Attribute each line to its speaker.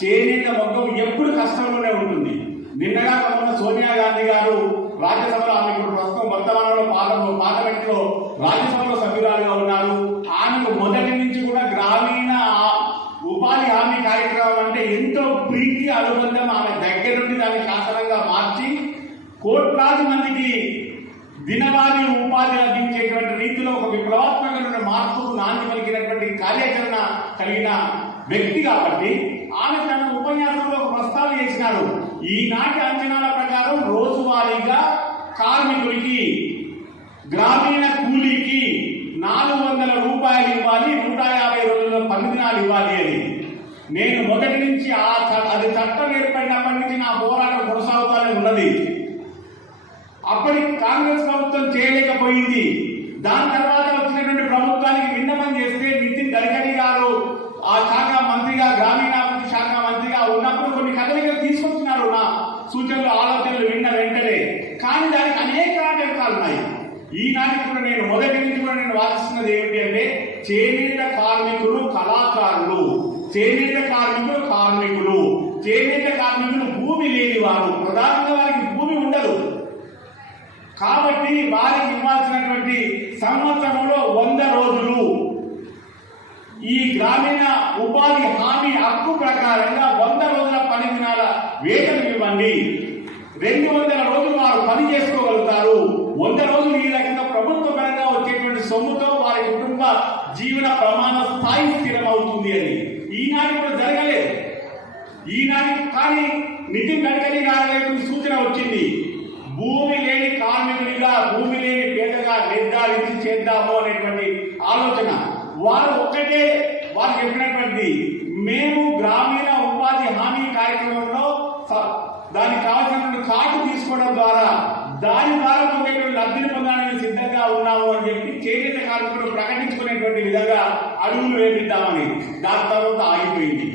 Speaker 1: చేనేత మొత్తం ఎప్పుడు కష్టంలోనే ఉంటుంది. నిన్నగా మొన్న సోనియా గాంధీ గారు రాజ్యసభలో ఆమె ఇప్పుడు ప్రస్తుతం వర్తమానంలో పార్లమెంట్లో రాజ్యసభలో సభ్యురాలుగా ఉన్నారు. ఆమెకు మొదటి నుంచి కూడా గ్రామీణ ఉపాధి హామీ కార్యక్రమం అంటే ఎంతో ప్రీతి అనుబంధం ఆమె దగ్గర నుండి దాన్ని శాసనంగా మార్చి కోట్లాది మందికి దినవారీ ఉపాధి లభించేటువంటి రీతిలో ఒక విప్లవాత్మకమైన మార్పుకు నాంది పలికినటువంటి కార్యాచరణ కలిగిన వ్యక్తి కాబట్టి ఆమె తన ఉపన్యాసంలో ఒక ప్రస్తావన చేసినారు ఈనాటి అంచనాల ప్రకారం రోజువారీగా కార్మికుడికి గ్రామీణ కూలీకి నాలుగు వందల రూపాయలు ఇవ్వాలి నూట యాభై రోజుల్లో పని దినాలు ఇవ్వాలి అని. నేను మొదటి నుంచి ఆ అది చట్టం ఏర్పడినప్పటి నుంచి నా పోరాటం కొనసాగుతానే ఉన్నది. అప్పటికి కాంగ్రెస్ ప్రభుత్వం చేయలేకపోయింది. దాని తర్వాత వచ్చిన ప్రభుత్వానికి విన్నపం చేస్తే నితిన్ గడ్కరీ గారు ఆ శాఖ మంత్రిగా గ్రామీణాభివృద్ధి శాఖ మంత్రిగా ఉన్నప్పుడు కొన్ని కదలికలు తీసుకొచ్చినారు నా సూచనలు ఆలోచనలు విన్న వెంటనే. కానీ దానికి అనేక ఆటంకాలు ఉన్నాయి. ఈనాటికి కూడా నేను మొదటి నుంచి కూడా నేను వాదిస్తున్నది ఏమిటి అంటే చేనేత కార్మికులు కళాకారులు. చేనేత కార్మికులు కార్మికులు. చేనేత కార్మికులు భూమి లేని వారు ప్రధానంగా వారికి భూమి ఉండదు. కాబట్టి వారికి ఇవ్వాల్సినటువంటి సంవత్సరంలో వంద రోజులు. ఈ గ్రామీణ ఉపాధి హక్కు ప్రకారంగా వంద రోజుల పని దినాల వేతనం ఇవ్వండి. రెండు వందల రోజులు వారు పని చేసుకోగలుగుతారు. వంద రోజులు ఈ రకంగా ప్రభుత్వ పరంగా వచ్చేటువంటి సొమ్ముతో వారి కుటుంబ జీవన ప్రమాణ స్థాయి స్థిరమవుతుంది అని. ఈనాడు కూడా జరగలేదు. ఈనాడు కానీ నితిన్ గడ్కరీ గారి సూచన వచ్చింది. భూమి లేని కార్మికుడిగా భూమి లేని పేదగా నిర్ధారించి చేద్దాము అనేటువంటి ఆలోచన. వారు ఒక్కటే వారు చెప్పినటువంటి మేము గ్రామీణ ఉపాధి హామీ కార్యక్రమంలో దానికి కావాల్సినటువంటి కార్డు తీసుకోవడం ద్వారా దాని ద్వారా పొందేటువంటి లబ్ధిని పొందడానికి సిద్ధంగా ఉన్నాము అని చెప్పి చేనేత కార్మికులు ప్రకటించుకునేటువంటి విధంగా అడుగులు వేపిద్దామని దాని తర్వాత ఆగిపోయింది.